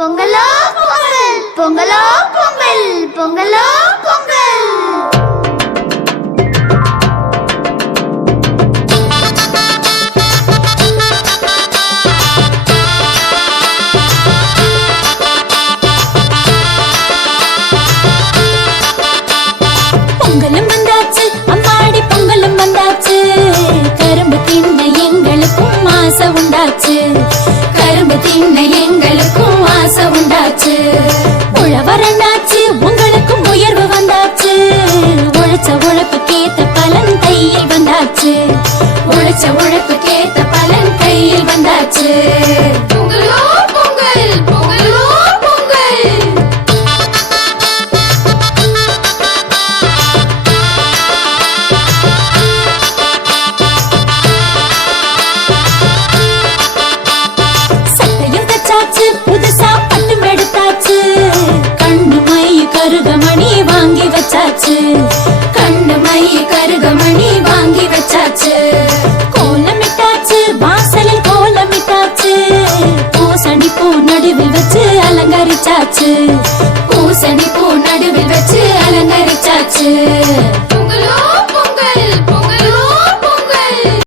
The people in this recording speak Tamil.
பொங்கலோ பொங்கல், பொங்கலோ பொங்கல், பொங்கலோ பொங்கல். பொங்கலும் வந்தாச்சு அம்மாடி, பொங்கலும் வந்தாச்சு. கரும்பு தின்ன எங்களுக்கும் ஆசை உண்டாச்சு. கரும்பு தின்ன எங்களுக்கும் ஆசை உண்டாச்சு. உழவரண்டாச்சு, உங்களுக்கும் உயர்வு வந்தாச்சு. உழைச்ச உழைப்புக்கேத்த பலன் கையில் வந்தாச்சு. உழைச்ச உழைப்புக்கேத்த பலன் கையில் வந்தாச்சு. பொங்கலோ பொங்கல், பொங்கலோ பொங்கல். சட்டையும் தச்சாச்சு, புதுசா பட்டும் எடுத்தாச்சு. கண்ணு மை கருகமணி வாங்கி வச்சாச்சு. கண்ணு மை கருகமணி வாங்கி வச்சாச்சு. கோலமிட்டாச்சு, வாசலில் கோலமிட்டாச்சு. பூசணி பூ நடுவில் வச்சு அலங்கரிச்சாச்சு. பூசணி பூ நடுவில் வச்சு அலங்கரிச்சாச்சு.